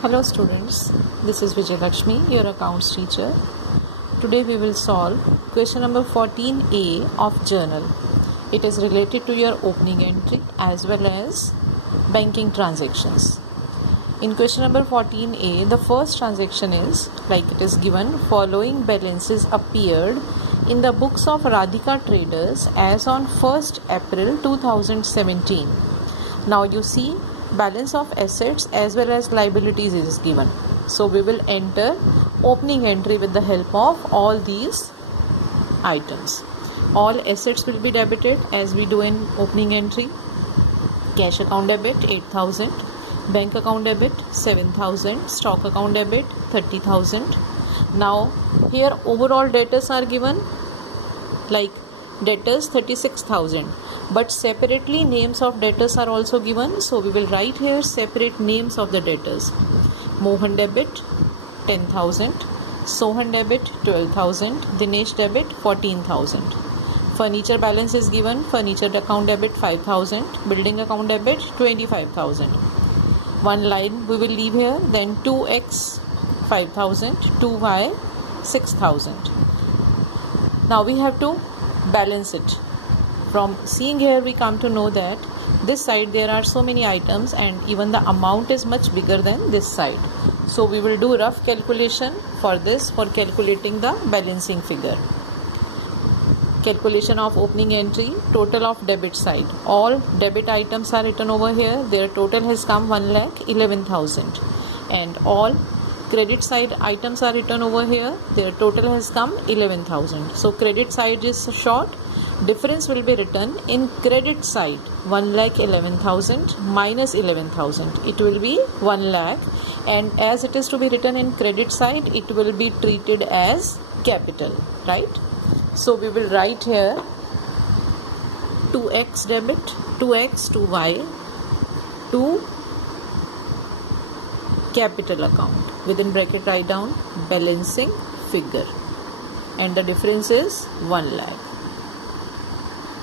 Hello students, this is Vijay Lakshmi, your accounts teacher. Today we will solve question number 14A of journal. It is related to your opening entry as well as banking transactions. In question number 14A, the first transaction is like it is given, following balances appeared in the books of Radhika Traders as on 1st April 2017. Now you see, balance of assets as well as liabilities is given. So we will enter opening entry with the help of all these items. All assets will be debited as we do in opening entry. Cash account debit 8,000, bank account debit 7,000, stock account debit 30,000. Now here overall debtors are given, like debtors 36,000. But separately names of debtors are also given, so we will write here separate names of the debtors. Mohan debit 10,000, Sohan debit 12,000, Dinesh debit 14,000. Furniture balance is given, furniture account debit 5,000, building account debit 25,000. One line we will leave here, then 2x 5,000, 2y 6,000. Now we have to balance it. From seeing here we come to know that this side there are so many items and even the amount is much bigger than this side. So we will do rough calculation for this, for calculating the balancing figure. Calculation of opening entry, total of debit side. All debit items are written over here. Their total has come 1,11,000. And all credit side items are written over here. Their total has come 11,000. So credit side is short. Difference will be written in credit side 1,11,000 minus 11,000. It will be 1 lakh, and as it is to be written in credit side, it will be treated as capital, right? So we will write here 2x debit, 2x, 2y, to capital account. Within bracket write down balancing figure, and the difference is 1 lakh.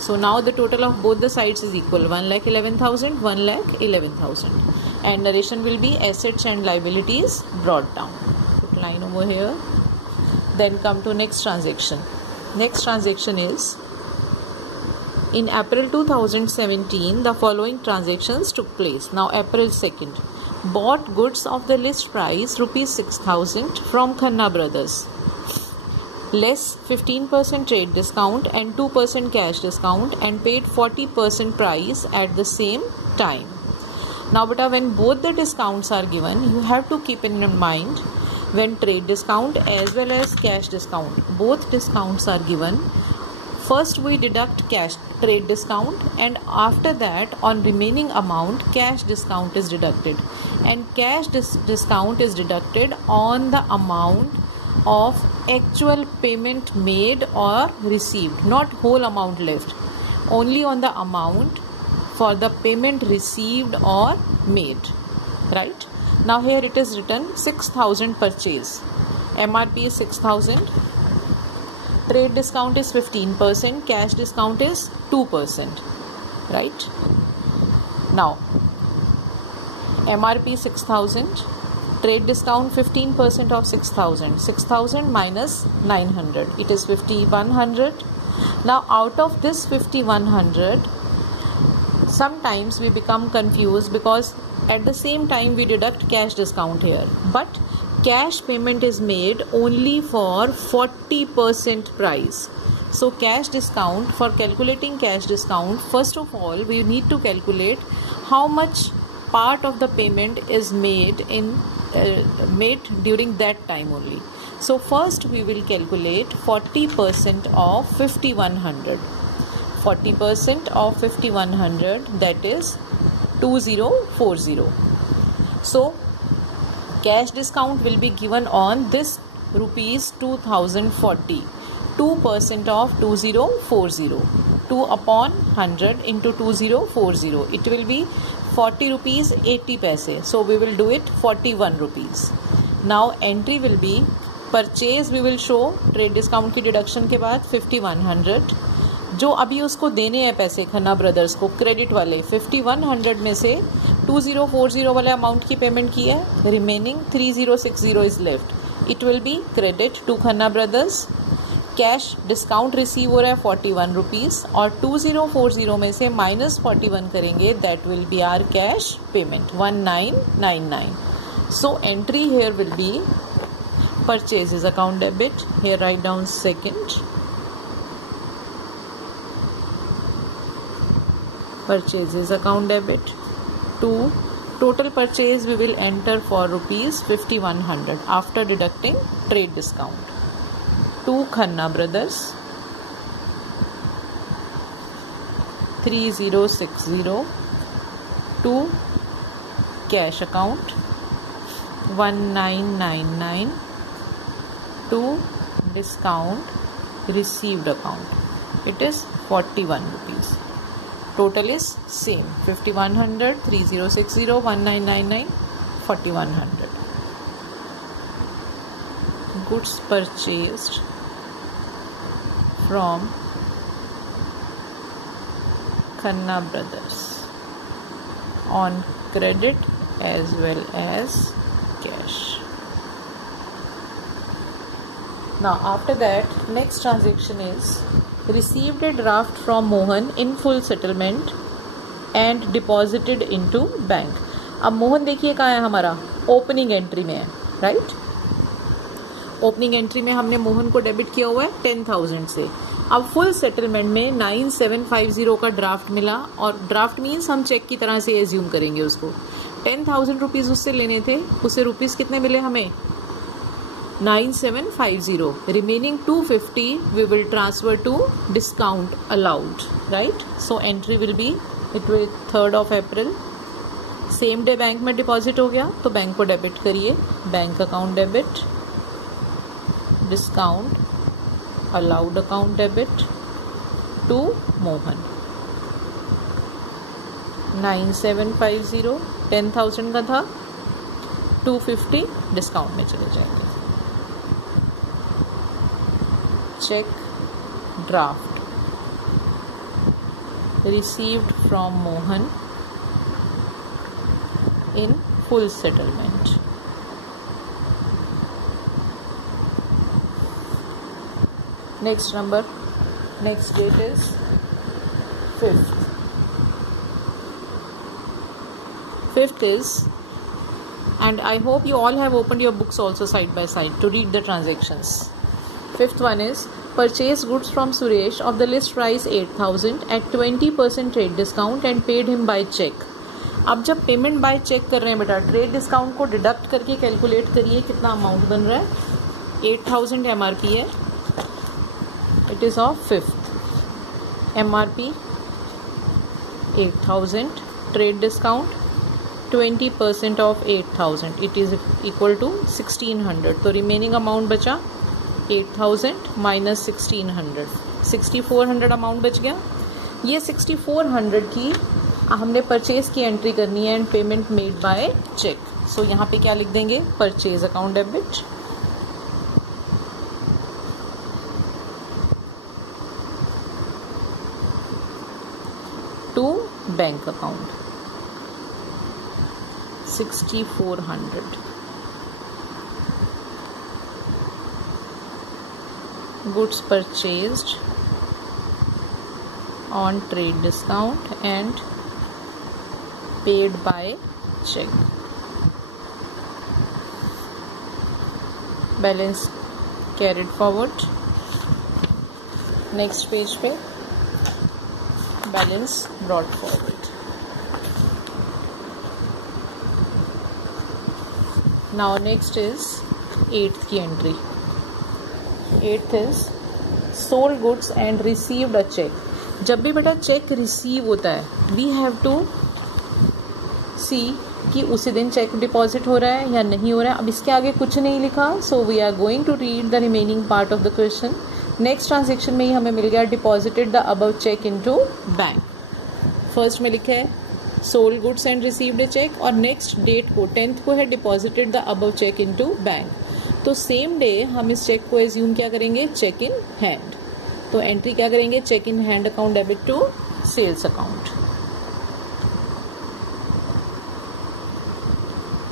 So now the total of both the sides is equal, 1,11,000, 1,11,000. And narration will be assets and liabilities brought down. Put line over here. Then come to next transaction. Next transaction is, in April 2017, the following transactions took place. Now April 2nd, bought goods of the list price rupees 6,000 from Khanna Brothers. Less 15% trade discount and 2% cash discount, and paid 40% price at the same time. Now beta, when both the discounts are given, you have to keep in mind, when trade discount as well as cash discount, both discounts are given, first we deduct cash trade discount, and after that on remaining amount cash discount is deducted, and cash discount is deducted on the amount of actual payment made or received, not whole amount left, only on the amount for the payment received or made, right? Now here it is written 6,000 purchase, MRP is 6,000, trade discount is 15%, cash discount is 2%, right? Now MRP 6,000, trade discount 15% of 6,000. 6,000 minus 900. It is 5,100. Now out of this 5,100, sometimes we become confused because at the same time we deduct cash discount here. But cash payment is made only for 40% price. So cash discount, for calculating cash discount, first of all we need to calculate how much part of the payment is made during that time only. So first we will calculate 40% of 5,100. 40% of 5,100, that is 2,040. So cash discount will be given on this rupees 2,040. 2% of 2,040. 2 upon 100 into 2,040. It will be 40 rupees 80 paise. So we will do it 41 rupees. Now entry will be purchase, we will show trade discount की deduction के बाद 5,100, जो अभी उसको देने हैं पैसे खन्ना ब्रदर्स को क्रेडिट वाले 5100 में से 2040 वाले अमाउंट की पेमेंट की है, remaining 3060 is left, it will be credit to Khanna brothers. Cash discount receive हो रहा है 41 रुपीज़ और 2040 में से -41 करेंगे, that will be our cash payment 1999। So entry here will be purchases account debit. Here write down second. Purchases account debit. 2. Total purchase we will enter for rupees 5100 after deducting trade discount. To Khanna Brothers 3060. To cash account 1999. To discount received account, it is 41 rupees. Total is same 5100, 3060, 1999, 4100. Goods purchased from Khanna Brothers on credit as well as cash. Now after that, next transaction is received a draft from Mohan in full settlement and deposited into bank. अब मोहन देखिए कहाँ है हमारा, opening entry में है, right. Opening entry में हमने मोहन को डेबिट किया हुआ है 10,000 से। अब फुल सेटलमेंट में 9750 का ड्राफ्ट मिला, और ड्राफ्ट मीन्स हम चेक की तरह से एज्यूम करेंगे उसको। 10,000 रुपीज़ उससे लेने थे, उसे रुपीज़ कितने मिले हमें 9750, remaining 250 we will transfer to discount allowed, right? So entry will be, it will 3rd of April, same day bank में डिपॉजिट हो गया तो बैंक को डेबिट करिए, bank account debit, discount allowed account debit to Mohan 9750, 10,000 का था, 250 डिस्काउंट में चले जाएंगे। Cheque draft received from Mohan in full settlement. Next number, next date is 5th. 5th is, and I hope you all have opened your books also side by side to read the transactions. 5th one is purchase goods from Suresh of the list price 8,000 at 20% trade discount and paid him by check. अब जब payment by check कर रहे हैं बेटा, trade discount को deduct करके calculate करिए कितना अमाउंट बन रहा है। 8,000 MRP है, it is of 5th, MRP 8,000, trade discount 20% of 8,000, it is equal to 1,600। तो रिमेनिंग अमाउंट बचा 8,000 माइनस 1,600, 6,400 अमाउंट बच गया। ये 6,400 की हमने परचेज की एंट्री करनी है and payment made by cheque. So यहाँ पे क्या लिख देंगे, purchase account debit, to bank account 6,400, goods purchased on trade discount and paid by check, balance carried forward, next page पे balance brought forward। Now next is 8th की entry. 8th is sold goods and received a check। जब भी बेटा check receive होता है we have to सी कि उसी दिन चेक डिपॉजिट हो रहा है या नहीं हो रहा है। अब इसके आगे कुछ नहीं लिखा, so we are going to read the remaining part of the question. Next transaction में ही हमें मिल गया deposited the above cheque into bank. First में लिखा है sold goods and received a cheque, और नेक्स्ट डेट को 10th को है deposited the above cheque into bank. तो सेम डे हम इस चेक को एज्यूम क्या करेंगे, चेक इन हैंड। तो एंट्री क्या करेंगे, cheque in hand account debit to sales account,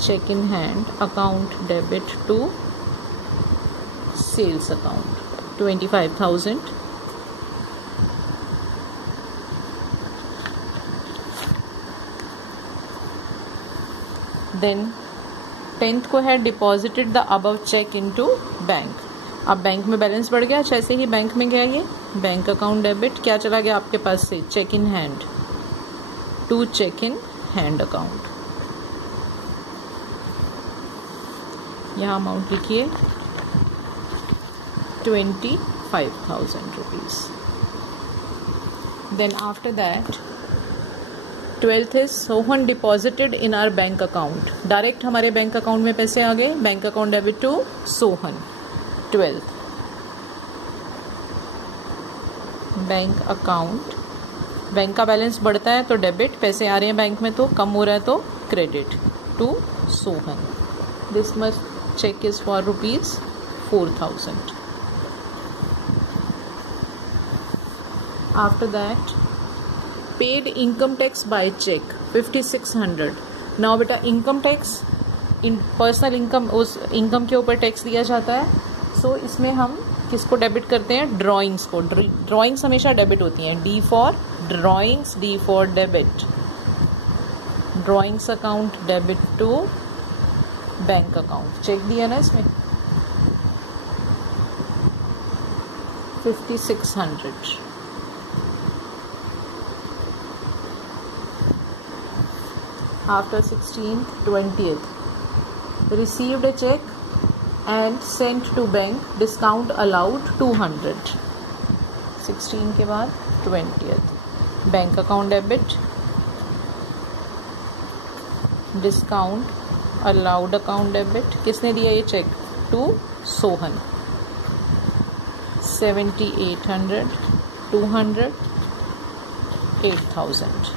cheque in hand account debit to sales account 25,000. Then 10th को है deposited the above cheque into bank. अब बैंक में बैलेंस बढ़ गया, जैसे ही बैंक में गया ये बैंक अकाउंट डेबिट, क्या चला गया आपके पास से, cheque in hand to cheque in hand account. यहाँ अमाउंट लिखिए 25,000 rupees. Then after that 12th is Sohan deposited in our bank account. Direct हमारे बैंक अकाउंट में पैसे आ गए, bank account debit to Sohan. 12th bank account, bank का balance बढ़ता है तो डेबिट, पैसे आ रहे हैं बैंक में तो कम हो रहा है तो credit to Sohan. This much cheque is for ₹4,000. After that paid income tax by check 5,600. Now बेटा इनकम टैक्स, पर्सनल इनकम, उस इनकम के ऊपर टैक्स दिया जाता है. सो इसमें हम किसको डेबिट करते हैं, ड्राइंग्स को. ड्राइंग्स हमेशा डेबिट होती हैं. D for drawings, D for debit. Drawings account debit to bank account. Cheque दिया ना इसमें 5,600. After 16th, 20th, received a check and sent to bank, discount allowed 200. 16 के बाद 20th, bank account debit, discount allowed account debit. किसने दिया ये check, to Sohan. 7,800, 200, 8,000.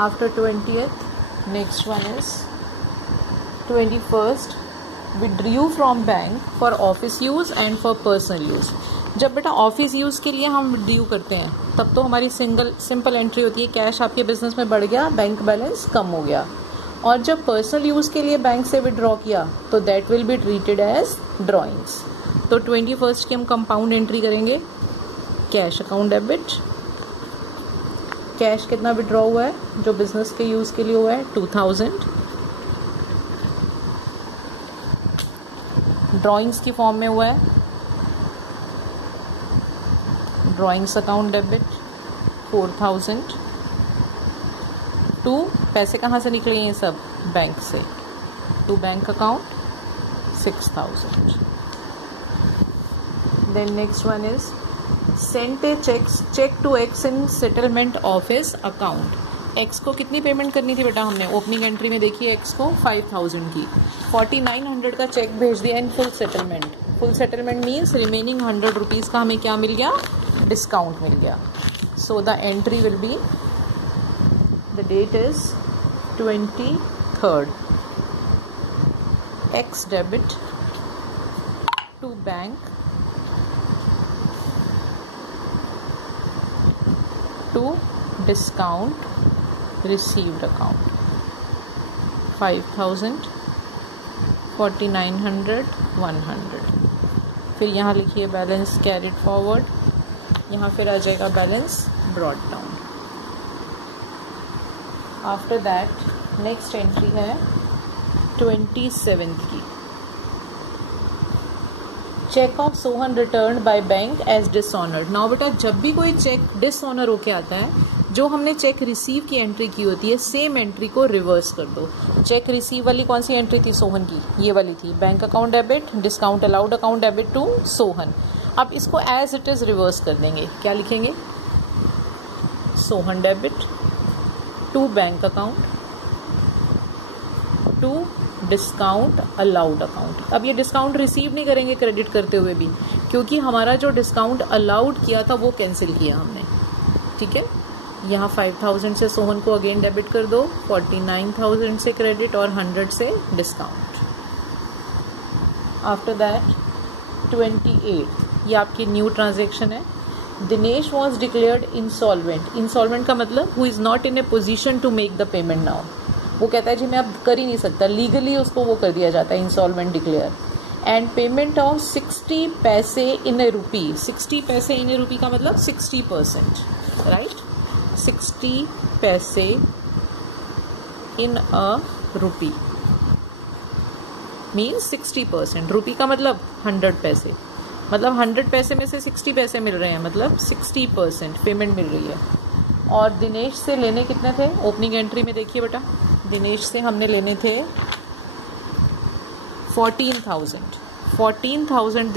After 20th, next one is 21st, withdrew from bank for office use and for personal use. जब बेटा office use के लिए हम विड्रू करते हैं तब तो हमारी सिंपल एंट्री होती है, कैश आपके बिजनेस में बढ़ गया, बैंक बैलेंस कम हो गया. और जब पर्सनल यूज़ के लिए बैंक से विड्रॉ किया तो that will be treated as drawings. तो 21st की हम कंपाउंड एंट्री करेंगे, कैश अकाउंट डेबिट. कैश कितना विड्रॉ हुआ है जो बिजनेस के यूज़ के लिए हुआ है, 2,000. ड्राइंग्स की फॉर्म में हुआ है, ड्राइंग्स अकाउंट डेबिट 4,000. टू पैसे कहाँ से निकले ये सब, बैंक से, to bank account 6,000. Then next one is sent a cheque to X in settlement office account. X को कितनी पेमेंट करनी थी बेटा हमने, ओपनिंग एंट्री में देखिए एक्स को 5,000 की, 4,900 का चेक भेज दिया in full settlement. Full settlement means remaining 100 rupees का हमें क्या मिल गया, डिस्काउंट मिल गया. So the entry will be, the date is 23rd. X debit to bank to discount received account 5,000, 4,900, 100. फिर यहाँ लिखिए बैलेंस कैरिड फॉरवर्ड, यहाँ फिर आ जाएगा balance brought down. After that next entry है 27th की, cheque of Sohan return by bank as dishonoured. Now बेटा जब भी कोई चेक डिसऑनर होके आता है, जो हमने चेक रिसीव की एंट्री की होती है सेम एंट्री को रिवर्स कर दो. चेक रिसीव वाली कौन सी एंट्री थी, सोहन की, ये वाली थी, bank account debit, discount allowed account debit to Sohan. अब इसको एज इट इज रिवर्स कर देंगे, क्या लिखेंगे, Sohan debit to bank account to discount allowed account. अब ये डिस्काउंट रिसीव नहीं करेंगे क्रेडिट करते हुए भी, क्योंकि हमारा जो डिस्काउंट अलाउड किया था वो कैंसिल किया हमने. ठीक है, यहाँ 5,000 से सोहन को अगेन डेबिट कर दो, 49,000 से क्रेडिट और 100 से डिस्काउंट. आफ्टर दैट 28, ये आपकी न्यू ट्रांजेक्शन है. Dinesh was declared insolvent. Insolvent का मतलब who is not in a position to make the payment now. वो कहता है जी मैं अब कर ही नहीं सकता, लीगली उसको वो कर दिया जाता है insolvent declare. And payment of 60 पैसे इन ए रुपी. 60 पैसे इन ए रुपी का मतलब 60%, राइट. 60 पैसे इन अ रुपी मीन्स 60%. रुपी का मतलब 100 पैसे, मतलब 100 पैसे में से 60 पैसे मिल रहे हैं, मतलब 60% पेमेंट मिल रही है. और दिनेश से लेने कितने थे ओपनिंग एंट्री में, देखिए बेटा, दिनेश से हमने लेने थे 14,000.